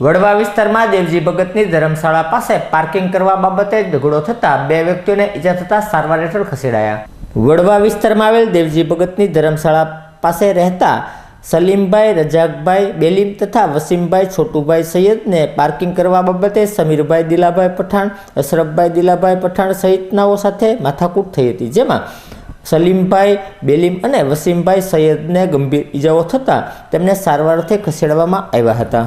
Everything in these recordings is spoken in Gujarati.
વડવા વિસ્તારમાં દેવજી ભગતની ધર્મશાળા પાસે પાર્કિંગ કરવા બાબતે ઝઘડો થતાં બે વ્યક્તિઓને ઈજા થતાં સારવાર હેઠળ ખસેડાયા। વડવા વિસ્તારમાં આવેલ દેવજી ભગતની ધર્મશાળા પાસે રહેતા સલીમભાઈ રજાકભાઈ બેલીમ તથા વસીમભાઈ છોટુભાઈ સૈયદને પાર્કિંગ કરવા બાબતે સમીરભાઈ દિલાભાઈ પઠાણ, અશરફભાઈ દિલાભાઈ પઠાણ સહિતનાઓ સાથે માથાકૂટ થઈ હતી, જેમાં સલીમભાઈ બેલીમ અને વસીમભાઈ સૈયદને ગંભીર ઈજાઓ થતાં તેમને સારવારથી ખસેડવામાં આવ્યા હતા।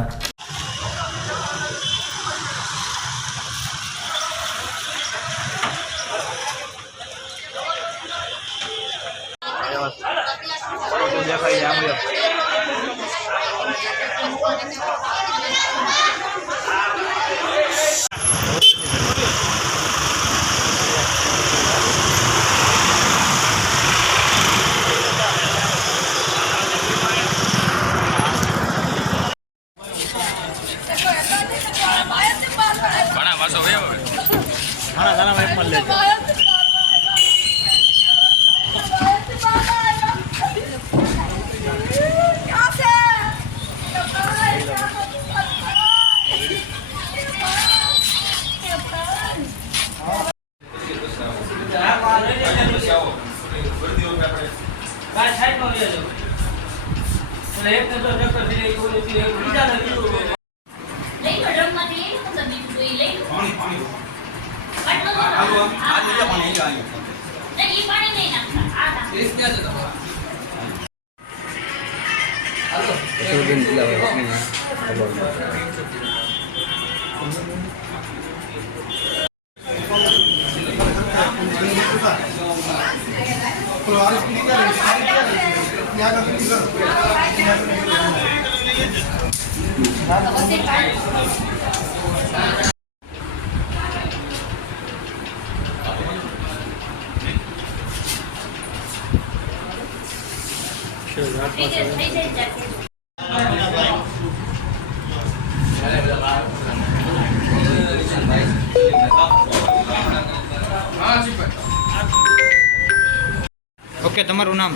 ओके, तमारू नाम?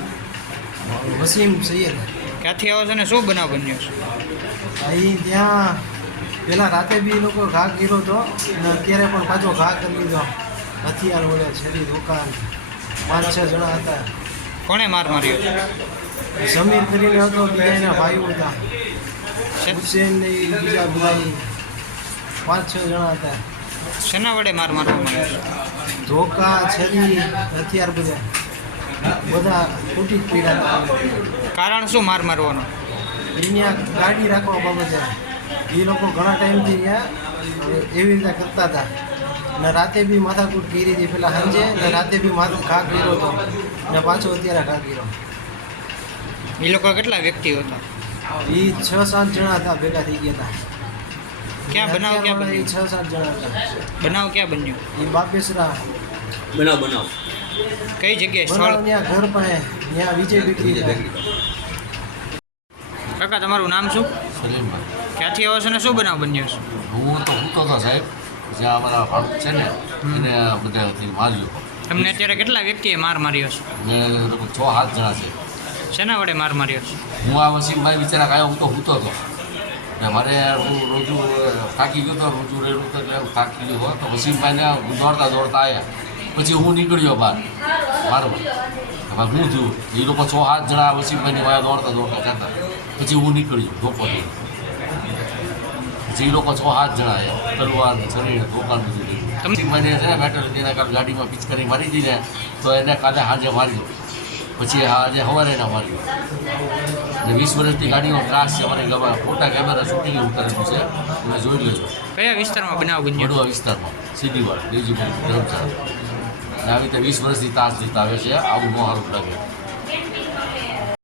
वसीम सैयद। क्यांथी आવો છો ને શું બનાવ બન્યો છે? અહીં ત્યાં પહેલાં રાતે બી લોકો ઘા કર્યો હતો અને અત્યારે પણ પાછો ઘા કરી લીધો। હથિયાર વડે છરી દુકાન 5-6 જણા હતા। કોણે માર માર્યો? સમીર કરીને હતો, બીજાના ભાઈઓ હતા, હુસેન ને બીજા ભાઈ 5-6 જણા હતા। શેના વડે માર મારવામાં આવ્યો? ધોકા, છરી, હથિયાર બધા તૂટી પીડા હતા। કારણ શું માર મારવાનો? અહીંયા ગાડી રાખવા બાબતે એ લોકો ઘણા ટાઈમથી અહીંયા એવી રીતે કરતા હતા ને રાતે બી માથાકૂટ કરી હતી પેલા સાંજે ને રાતે બી ઘા કર્યો હતો ને પાછો અત્યારે ઘા કર્યો। એ લોકો કેટલા વ્યક્તિઓ હતા? એ 6-7 જણા હતા, ભેગા થઈ ગયા હતા। ક્યાં બનાવ ક્યાં એ બન્યો? 6-7 જણા હતા। બનાવ ક્યાં બન્યો? એ બાપેસરા બનાવ કઈ જગ્યાએ બનાવ સ્થળ? ત્યાં ઘર પાસે ત્યાં વિજય બેકરી। કાકા, તમારું નામ શું? સલીમભાઈ, ક્યાંથી આવો છો ને શું બનાવ બન્યો છે? હું તો હતો સાહેબ, જ્યાં અમારા બાળક છે ને એને બધા માર્યો। તમને અત્યારે કેટલા વ્યક્તિએ માર માર્યો છે? મેં લગભગ 6-7 જણા છે। શેના વડે માર માર્યો છે? હું આ વસીમભાઈ બિચારા કાંઈ હું તો હૂતો હતો ને મારે હું રોજુ થાકી ગયો હતો, રોજુ રેલું તો એટલે થાકી ગયો હતો તો વસીમભાઈને દોડતા આવ્યા, પછી હું નીકળ્યો બહાર મારવા। હવે હું થયું, એ લોકો 6-7 જણા વસીમભાઈની વાયા દોડતા જતા, પછી હું નીકળ્યો ધોકો થયો, પછી એ લોકો 6-7 જણા આવ્યા, તલવાર શરીર ધોકાણ બધું વસીમભાઈને છે ને બેઠેલું તેના કાલે ગાડીમાં પિચકારી મારી દીને તો એને કાલે સાંજે માર્યો, પછી આજે સવારે એને માર્યો ને 20 વર્ષથી ગાડીનો ત્રાસ છે। અમારે ફોટા કેમેરા શૂટિંગ ઉતારેલું છે, તમે જોઈ લેજો। કયા વિસ્તારમાં બનાવ બન્યો? વડવા વિસ્તારમાં સીધીવાડ દેવજી ધર્મશાળા આવી રીતે 20 વર્ષથી ત્રાસ જીતા આવે છે। આવું ન સારું લાગે।